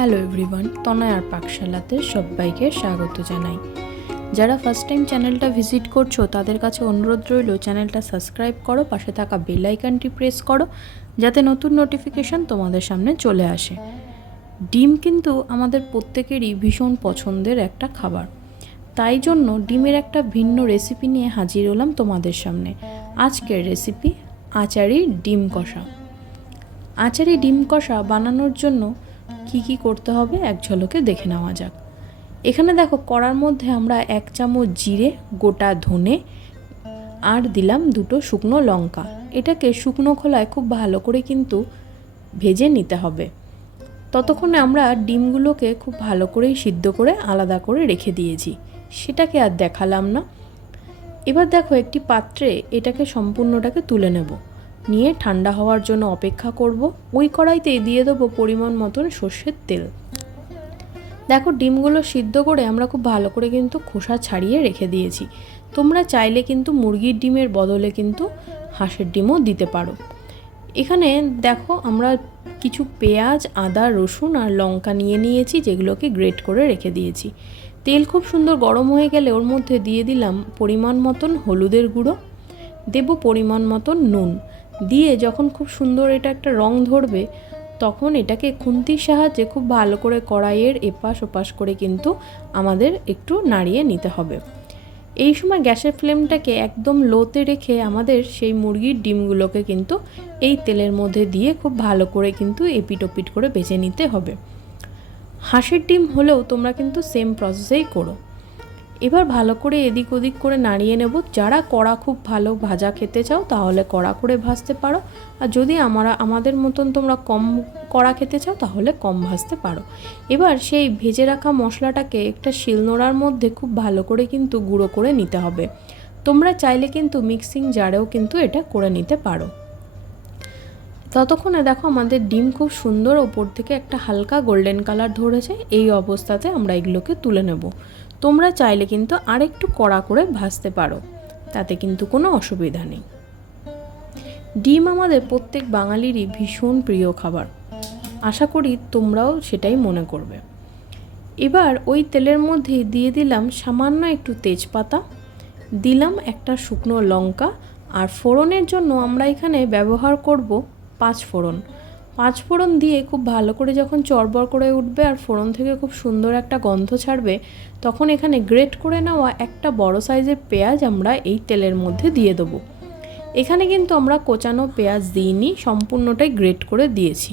Hello everyone তনয়ার পাকশালাতে সবাইকে স্বাগত জানাই। যারা ফার্স্ট টাইম চ্যানেলটা ভিজিট করছ, তাদের কাছে অনুরোধ রইল চ্যানেলটা সাবস্ক্রাইব করো, পাশে থাকা বেল আইকনটি প্রেস করো, যাতে নতুন নোটিফিকেশন তোমাদের সামনে চলে আসে। ডিম কিন্তু আমাদের প্রত্যেকেরই ভীষণ পছন্দের একটা খাবার। তাই জন্য ডিমের একটা ভিন্ন রেসিপি নিয়ে হাজির হলাম তোমাদের সামনে। আজকের রেসিপি আচারি ডিম কষা। আচারি ডিম কষা বানানোর জন্য কি কি করতে হবে এক ঝলকে দেখে নেওয়া যাক। এখানে দেখো, কড়ার মধ্যে আমরা এক চামচ জিরে, গোটা ধনে, আর দিলাম দুটো শুকনো লঙ্কা। এটাকে শুকনো খোলায় খুব ভালো করে কিন্তু ভেজে নিতে হবে। ততক্ষণে আমরা ডিমগুলোকে খুব ভালো করেই সিদ্ধ করে আলাদা করে রেখে দিয়েছি। সেটাকে আর দেখালাম না। এবার দেখো, একটি পাত্রে এটাকে সম্পূর্ণটাকে তুলে নেব। নিয়ে ঠান্ডা হওয়ার জন্য অপেক্ষা করব। ওই কড়াইতেই দিয়ে দেবো পরিমাণ মতন সর্ষের তেল। দেখো, ডিমগুলো সিদ্ধ করে আমরা খুব ভালো করে কিন্তু খোসা ছাড়িয়ে রেখে দিয়েছি। তোমরা চাইলে কিন্তু মুরগির ডিমের বদলে কিন্তু হাঁসের ডিমও দিতে পারো। এখানে দেখো, আমরা কিছু পেঁয়াজ, আদা, রসুন আর লঙ্কা নিয়ে নিয়েছি, যেগুলোকে গ্রেট করে রেখে দিয়েছি। তেল খুব সুন্দর গরম হয়ে গেলে ওর মধ্যে দিয়ে দিলাম পরিমাণ মতন হলুদের গুঁড়ো। দেব পরিমাণ মতন নুন। দিয়ে যখন খুব সুন্দর এটা একটা রং ধরবে, তখন এটাকে খুন্তির সাহায্যে খুব ভালো করে কড়াইয়ের এপাশ ওপাশ করে কিন্তু আমাদের একটু নাড়িয়ে নিতে হবে। এই সময় গ্যাসের ফ্লেমটাকে একদম লোতে রেখে আমাদের সেই মুরগির ডিমগুলোকে কিন্তু এই তেলের মধ্যে দিয়ে খুব ভালো করে কিন্তু এপিট ওপিট করে বেছে নিতে হবে। হাঁসের ডিম হলেও তোমরা কিন্তু সেম প্রসেসেই করো। এবার ভালো করে এদিক ওদিক করে নাড়িয়ে নেব। যারা কড়া খুব ভালো ভাজা খেতে চাও, তাহলে কড়া করে ভাজতে পারো। আর যদি আমরা, আমাদের মতন তোমরা কম কড়া খেতে চাও, তাহলে কম ভাজতে পারো। এবার সেই ভেজে রাখা মশলাটাকে একটা শিলনোড়ার মধ্যে খুব ভালো করে কিন্তু গুঁড়ো করে নিতে হবে। তোমরা চাইলে কিন্তু মিক্সিং জারেও কিন্তু এটা করে নিতে পারো। ততক্ষণে দেখো আমাদের ডিম খুব সুন্দর ওপর থেকে একটা হালকা গোল্ডেন কালার ধরেছে। এই অবস্থাতে আমরা এগুলোকে তুলে নেব। তোমরা চাইলে কিন্তু আরেকটু কড়া করে ভাজতে পারো। তাতে কিন্তু কোনো অসুবিধা নেই। ডিম আমাদের প্রত্যেক বাঙালিরই ভীষণ প্রিয় খাবার। আশা করি তোমরাও সেটাই মনে করবে। এবার ওই তেলের মধ্যে দিয়ে দিলাম সামান্য একটু তেজপাতা। দিলাম একটা শুকনো লঙ্কা। আর ফোড়নের জন্য আমরা এখানে ব্যবহার করব পাঁচ ফোড়ন। পাঁচ ফোড়ন দিয়ে খুব ভালো করে যখন চড়বড় করে উঠবে আর ফোড়ন থেকে খুব সুন্দর একটা গন্ধ ছাড়বে, তখন এখানে গ্রেট করে নেওয়া একটা বড় সাইজের পেঁয়াজ আমরা এই তেলের মধ্যে দিয়ে দেবো। এখানে কিন্তু আমরা কোচানো পেঁয়াজ দিইনি, সম্পূর্ণটাই গ্রেট করে দিয়েছি।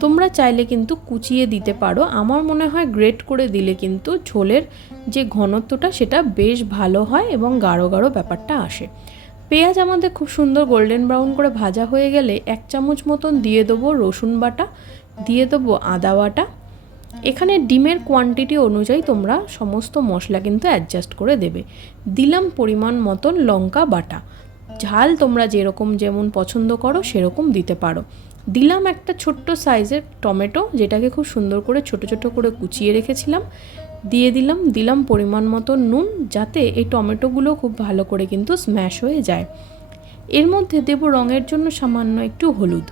তোমরা চাইলে কিন্তু কুচিয়ে দিতে পারো, আমার মনে হয় গ্রেট করে দিলে কিন্তু ঝোলের যে ঘনত্বটা সেটা বেশ ভালো হয় এবং গাঢ় গাঢ় ব্যাপারটা আসে। পেঁয়াজ আমাদের খুব সুন্দর গোল্ডেন ব্রাউন করে ভাজা হয়ে গেলে এক চামচ মতন দিয়ে দেবো রসুন বাটা, দিয়ে দেবো আদা বাটা। এখানে ডিমের কোয়ান্টিটি অনুযায়ী তোমরা সমস্ত মশলা কিন্তু অ্যাডজাস্ট করে দেবে। দিলাম পরিমাণ মতন লঙ্কা বাটা। ঝাল তোমরা যেরকম যেমন পছন্দ করো, সেরকম দিতে পারো। দিলাম একটা ছোট্ট সাইজের টমেটো, যেটাকে খুব সুন্দর করে ছোট ছোট করে কুচিয়ে রেখেছিলাম। দিয়ে দিলাম দিলাম পরিমাণ মতো নুন যাতে এই টমেটোগুলো খুব ভালো করে কিন্তু স্ম্যাশ হয়ে যায়। এর মধ্যে দেব রঙের জন্য সামান্য একটু হলুদ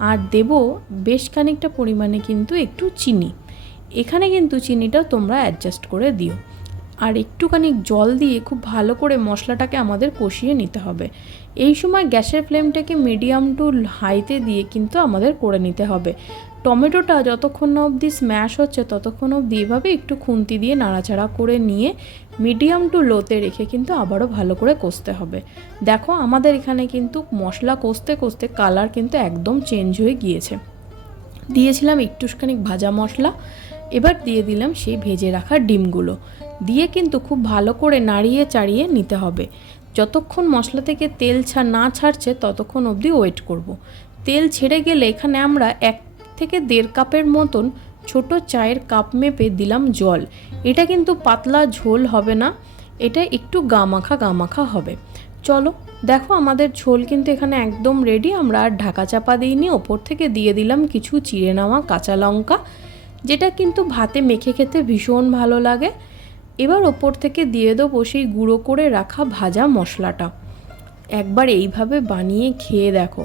আর দেব বেশ খানিকটা পরিমাণে কিন্তু একটু চিনি। এখানে কিন্তু চিনিটা তোমরা অ্যাডজাস্ট করে দিও। আর একটুখানি জল দিয়ে খুব ভালো করে মশলাটাকে আমাদের কষিয়ে নিতে হবে। এই সময় গ্যাসের ফ্লেমটাকে মিডিয়াম টু হাইতে দিয়ে কিন্তু আমাদের করে নিতে হবে। টমেটোটা যতক্ষণ না অবধি স্ম্যাশ হচ্ছে, ততক্ষণ অবধি এভাবে একটু খুন্তি দিয়ে নাড়াচাড়া করে নিয়ে মিডিয়াম টু লোতে রেখে কিন্তু আবারও ভালো করে কষতে হবে। দেখো আমাদের এখানে কিন্তু মশলা কষতে কষতে কালার কিন্তু একদম চেঞ্জ হয়ে গিয়েছে। দিয়েছিলাম একটুখানি ভাজা মশলা, এবার দিয়ে দিলাম সেই ভেজে রাখা ডিমগুলো। দিয়ে কিন্তু খুব ভালো করে নাড়িয়ে চাড়িয়ে নিতে হবে। যতক্ষণ মশলা থেকে তেল ছা, না ছাড়ছে, ততক্ষণ অবধি ওয়েট করব। তেল ছেড়ে গেলে এখানে আমরা এক থেকে দেড় কাপের মতন ছোট চায়ের কাপ মেপে দিলাম জল। এটা কিন্তু পাতলা ঝোল হবে না, এটা একটু গামাখা গামাখা হবে। চলো, দেখো আমাদের ঝোল কিন্তু এখানে একদম রেডি আমরা আর ঢাকা চাপা দিইনি, ওপর থেকে দিয়ে দিলাম কিছু চিড়ে নেওয়া কাঁচা লঙ্কা, যেটা কিন্তু ভাতে মেখে খেতে ভীষণ ভালো লাগে। এবার ওপর থেকে দিয়ে দেবো সেই গুঁড়ো করে রাখা ভাজা মশলাটা। একবার এইভাবে বানিয়ে খেয়ে দেখো।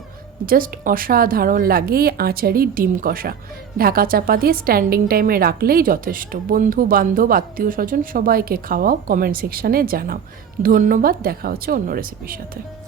জাস্ট অসাধারণ লাগে এই আচারি ডিম কষা। ঢাকা চাপা দিয়ে স্ট্যান্ডিং টাইমে রাখলেই যথেষ্ট। বন্ধু, বান্ধব, আত্মীয় স্বজন সবাইকে খাওয়াও কমেন্ট সেকশানে জানাও। ধন্যবাদ, দেখা হচ্ছে অন্য রেসিপির সাথে।